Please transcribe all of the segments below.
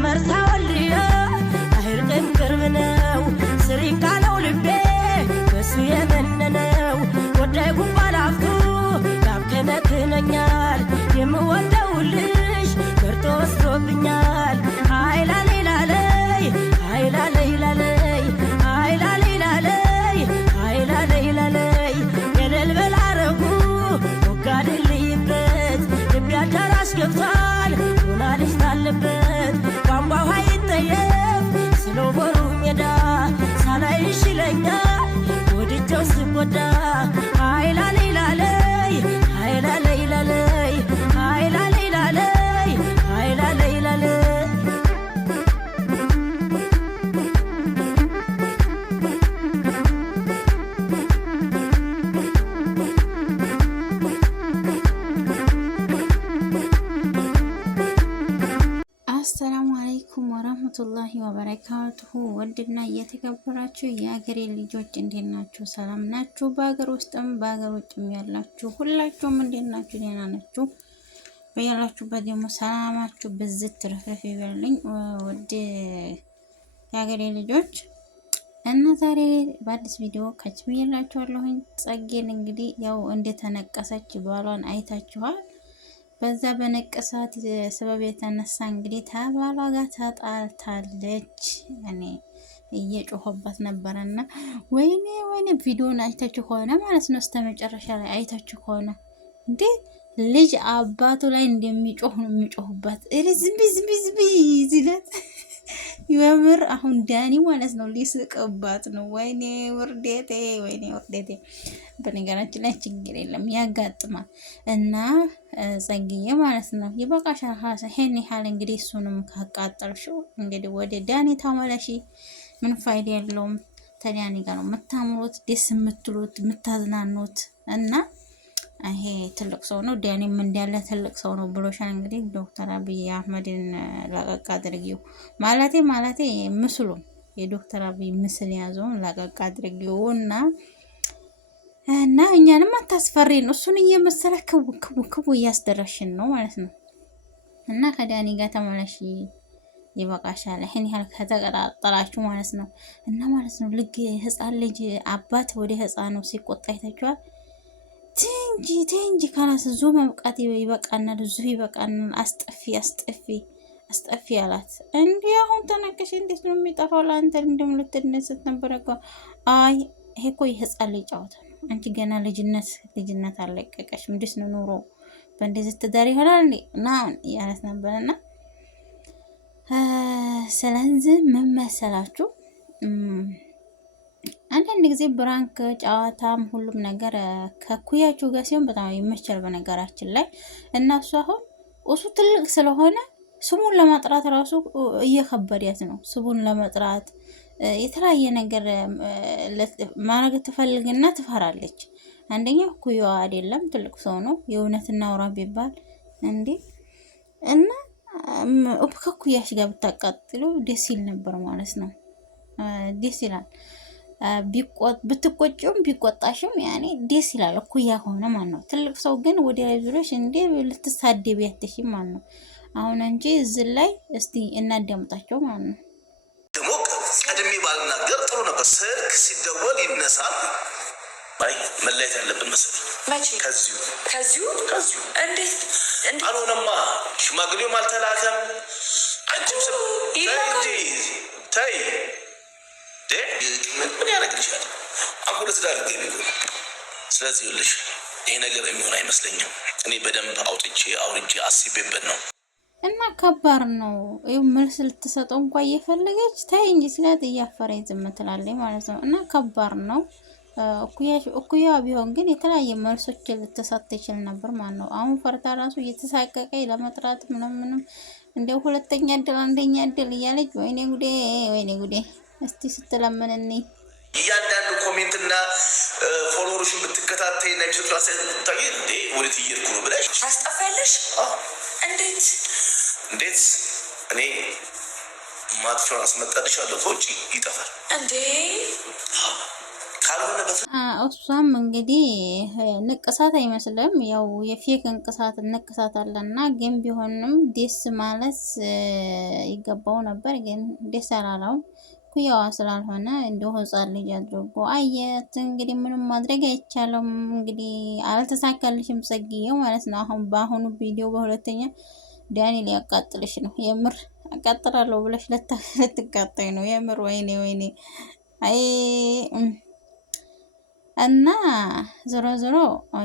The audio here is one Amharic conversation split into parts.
ከመርሳ ወልያ አይርቅም ቅርብ ነው ስሪንቃለው ልቤ በሱ የመነነው ወዳይ ጉባላፍቱ ያብከነክነኛል የምወደው ልጅ መርጦ ወስዶብኛል አይላ ሌላ ላይ አይላ ሌላ ላይ አይላ ሌላ ላይ አይላ ሌላ ላይ የለል በላረጉ ወጋድልይበት ልብ ያዳራሽ ገብቷል ሆናልሽ ታለበት ቋንቋው አይጠየፍ ስለወሩ ሜዳ ሳላይሽ ይለኛል ወድጀው ስጎዳ አይላ ሌላ ላይ አይላ ሌላ ላይ አይላ ሌላ ላይ አይላ ሌላ ላይ አሰላሙ አለይኩም ወራህመቱላሂ ወበረካቱሁ ወድና እየተከበራችሁ የአገሬ ልጆች እንዴት ናችሁ? ሰላም ናችሁ? በአገር ውስጥም በአገር ውጭም ያላችሁ ሁላችሁም እንዴት ናችሁ? ደህና ናችሁ? በያላችሁበት ደግሞ ሰላማችሁ ብዝት ትርፍርፍ ይበልኝ ወድ የአገሬ ልጆች እና ዛሬ በአዲስ ቪዲዮ ከች ብዬላችኋለሁኝ። ጸጌን እንግዲህ ያው እንደተነቀሰች ባሏን አይታችኋል። በዛ በነቀሳት ሰበብ የተነሳ እንግዲህ ተባሏ ጋር ተጣልታለች። እኔ እየጮኸባት ነበርና ወይኔ ቪዲዮን አይታችሁ ከሆነ ማለት ነው እስከመጨረሻ ላይ አይታችሁ ከሆነ እንዴ ልጅ አባቱ ላይ እንደሚጮህ ነው የሚጮህባት። ዝም ይዝለት ይወምር አሁን ዳኒ ማለት ነው ሊስቅባት ነው። ወይኔ ውርዴቴ በነገራችን ላይ ችግር የለም ያጋጥማል። እና ጸግዬ ማለት ነው ይበቃሻል። ይሄን ያህል እንግዲህ እሱንም ካቃጠልሽው እንግዲህ ወደ ዳኒ ተመለሺ። ምን ፋይዳ የለውም። ተዳኒ ጋር ነው የምታምሩት፣ ደስ የምትሉት፣ የምታዝናኑት። እና ይሄ ትልቅ ሰው ነው ዳኒም እንዳለ ትልቅ ሰው ነው ብሎሻል። እንግዲህ ዶክተር አብይ አህመድን ለቀቅ አድርጊው ማለቴ ምስሉ የዶክተር አብይ ምስል ያዘውን ለቀቅ አድርጊው እና እኛንም አታስፈሪን። እሱን እየመሰለ ክቡ እያስደረሽን ነው ማለት ነው። እና ከዳኒ ጋር ተመለሺ ይበቃሻል። ይሄን ያህል ከተቀጣጠላችሁ ማለት ነው። እና ማለት ነው ህፃን ልጅ አባት ወደ ህፃኑ ሲቆጣ አይታችኋል። ትንጂ ካላስ ዙ መብቃት ይበቃናል፣ ዙ ይበቃናል፣ አስጠፊ አላት። እንዲህ አሁን ተነቀሽ እንዴት ነው የሚጠፋው? ለአንተ እንደምልትነስት ነበረ እኮ። አይ ይሄ እኮ የህፃን ልጅ ጨዋታ ነው። አንቺ ገና ልጅነት አለቀቀሽ። ምንድስ ነው ኑሮ በእንደዚህ ትዳር ይሆናል እንዴ ናውን ያለት ነበርና ስለዚህ ምን መሰላችሁ አንዳንድ ጊዜ ብራንክ ጨዋታም ሁሉም ነገር ከኩያችሁ ጋር ሲሆን በጣም ይመቻል በነገራችን ላይ። እና እሱ ትልቅ ስለሆነ ስሙን ለማጥራት ራሱ እየከበዳት ነው። ስሙን ለመጥራት የተለያየ ነገር ማድረግ ትፈልግና ትፈራለች። አንደኛ ኩያዋ አይደለም ትልቅ ሰው ነው። የእውነት እናውራ ቢባል እንዴ እና ከኩያሽ ጋር ብታቃጥሉ ደስ ይል ነበር ማለት ነው። ደስ ይላል። ብትቆጭም ቢቆጣሽም ያኔ ደስ ይላል እኩያ ሆነ ማለት ነው። ትልቅ ሰው ግን ወደ ላይ ብሎሽ እንዴ ልትሳደብ ያትሽም ማለት ነው። አሁን እንጂ እዚህ ላይ እስቲ እናዳምጣቸው ማለት ነው። ደግሞ ቀድሜ ባልናገር ጥሩ ነበር። ስልክ ሲደወል ይነሳል። አይ መለየት ያለብን መሰለኝ። መቼ? ከዚሁ እንዴት አልሆነማ። ሽማግሌውም አልተላከም። አንቺም ስለ ታይ ምን ያደርግልሻል? አሁን ትዳር ገቢ ነው። ስለዚህ ይኸውልሽ ይሄ ነገር የሚሆን አይመስለኝም። እኔ በደንብ አውርጄ አስቤበት ነው። እና ከባድ ነው። ይኸው መልስ ልትሰጠው እንኳን እየፈለገች ታይ እንጂ ስላት እያፈረኝ ዝም ትላለች ማለት ነው። እና ከባድ ነው። እኩያ ቢሆን ግን የተለያየ መልሶች ልትሰጥ ትችል ነበር ማለት ነው። አሁን ፈርታ ራሱ እየተሳቀቀኝ ለመጥራት ምንም እንደው ሁለተኛ እድል አንደኛ እድል እያለች ወይኔ ጉዴ እስቲ ስትለምንኒ እያንዳንዱ ኮሜንትና ፎሎወርሽን ብትከታተይ እና ይችላል ታሳይ እንዴ ወዴት እየሄድኩ ነው ብለሽ ታስጠፋለሽ። እንዴት እኔ ማጥፋት አስመጣልሻለሁ ከውጪ ይጠፋል እንዴ? እሷም እንግዲህ ንቅሳት አይመስልም፣ ያው የፌክ ንቅሳት አለና ግን ቢሆንም ደስ ማለት ይገባው ነበር፣ ግን ደስ አላለውም። ኩያዋ ስላልሆነ እንደው ህፃን ልጅ አድርጎ አየት። እንግዲህ ምንም ማድረግ አይቻልም። እንግዲህ አልተሳካልሽም ጽጌዬ ማለት ነው። አሁን በአሁኑ ቪዲዮ በሁለተኛ ዳኒ ሊያቃጥልሽ ነው። የምር አቃጥላለሁ ብለሽ ልትቃጣይ ነው የምር። ወይኔ ወይኔ አይ እና ዞሮ ዞሮ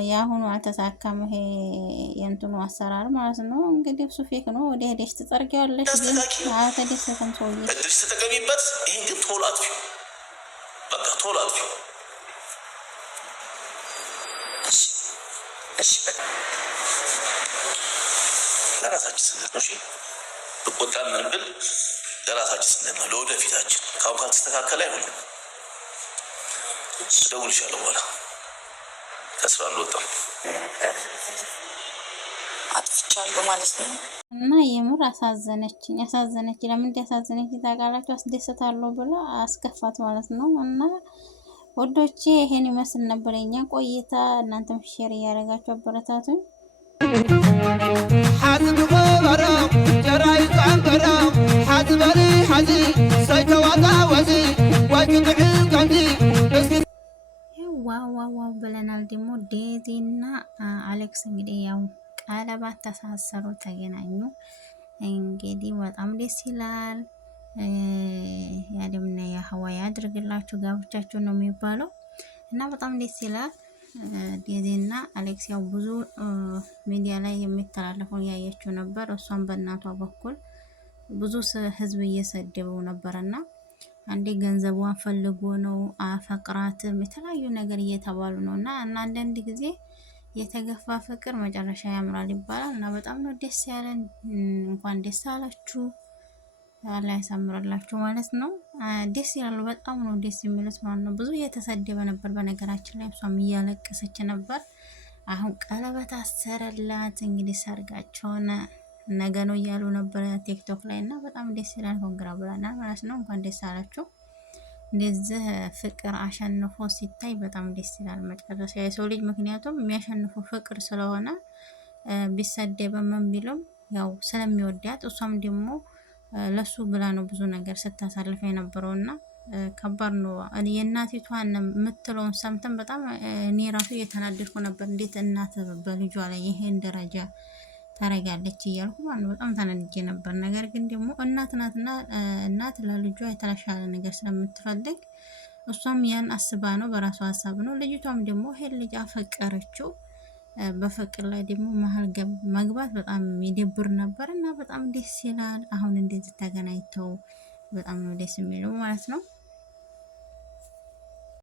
የአሁኑ አልተሳካም። ይሄ የእንትኑ አሰራር ማለት ነው። እንግዲህ እሱ ፌክ ነው። ወደ ሄደሽ ትጠርጊዋለሽ። ግን አልተደሰተም ሰውዬ። እድልሽ ተጠቀሚበት። ይሄን ግን ቶሎ አጥፊው፣ በቃ ቶሎ አጥፊው። ለራሳችን ስንል ነው። እሺ ብቆጣ ምን ብል ለራሳችን ስንል ነው፣ ለወደፊታችን። ካሁን ካልተስተካከለ አይሆንም። እደውልልሻለሁ በኋላ። ከስራ አልወጣም። አጥፍቻለሁ ማለት ነው። እና የምር አሳዘነችኝ። ለምን እንዲያሳዘነችኝ ታውቃላችሁ? አስደስታለሁ ብላ አስከፋት ማለት ነው። እና ወዶቼ ይሄን ይመስል ነበር የኛ ቆይታ። እናንተም ሼር እያደረጋችሁ አበረታቱኝ። حازم غبرة جراي زعنبرة حازبني حزي سيتواضع وزي وجدع قلبي ዋው ብለናል። ደግሞ ዴዚና አሌክስ እንግዲህ ያው ቀለበት ተሳሰሩ፣ ተገናኙ። እንግዲህ በጣም ደስ ይላል። ያደምና ያህዋ ያድርግላችሁ፣ ጋብቻችሁ ነው የሚባለው እና በጣም ደስ ይላል። ዴዚና አሌክስ ያው ብዙ ሚዲያ ላይ የሚተላለፈውን ያየችው ነበር። እሷም በእናቷ በኩል ብዙ ህዝብ እየሰደበው ነበርና አንዴ ገንዘቧን ፈልጎ ነው አፈቅራትም የተለያዩ ነገር እየተባሉ ነው። እና አንዳንድ ጊዜ የተገፋ ፍቅር መጨረሻ ያምራል ይባላል። እና በጣም ነው ደስ ያለን። እንኳን ደስ አላችሁ፣ አላህ ያሳምራላችሁ ማለት ነው። ደስ ይላሉ። በጣም ነው ደስ የሚሉት ማለት ነው። ብዙ እየተሰደበ ነበር በነገራችን ላይ፣ እሷም እያለቀሰች ነበር። አሁን ቀለበት አሰረላት። እንግዲህ ሰርጋቸውን ነገ ነው እያሉ ነበር ቲክቶክ ላይ እና በጣም ደስ ይላል። ኮንግራ ብለናል ማለት ነው። እንኳን ደስ አላችሁ። እንደዚህ ፍቅር አሸንፎ ሲታይ በጣም ደስ ይላል መጨረሻ የሰው ልጅ። ምክንያቱም የሚያሸንፈው ፍቅር ስለሆነ ቢሰደብም ምን ቢልም ያው ስለሚወዳት፣ እሷም ደግሞ ለሱ ብላ ነው ብዙ ነገር ስታሳልፈ የነበረውና ከባድ ነው። የእናቲቷን የምትለውን ሰምተን በጣም እኔ ራሱ እየተናደድኩ ነበር። እንዴት እናት በልጇ ላይ ይሄን ደረጃ ታረጋለች እያልኩ ማለት በጣም ተናድጄ ነበር። ነገር ግን ደግሞ እናት ናትና እናት ለልጇ የተሻለ ነገር ስለምትፈልግ እሷም ያን አስባ ነው፣ በራሷ ሀሳብ ነው። ልጅቷም ደግሞ ይሄን ልጅ አፈቀረችው። በፍቅር ላይ ደግሞ መሀል መግባት በጣም የሚደብር ነበር እና በጣም ደስ ይላል። አሁን እንደዚህ ተገናኝተው በጣም ነው ደስ የሚለው ማለት ነው።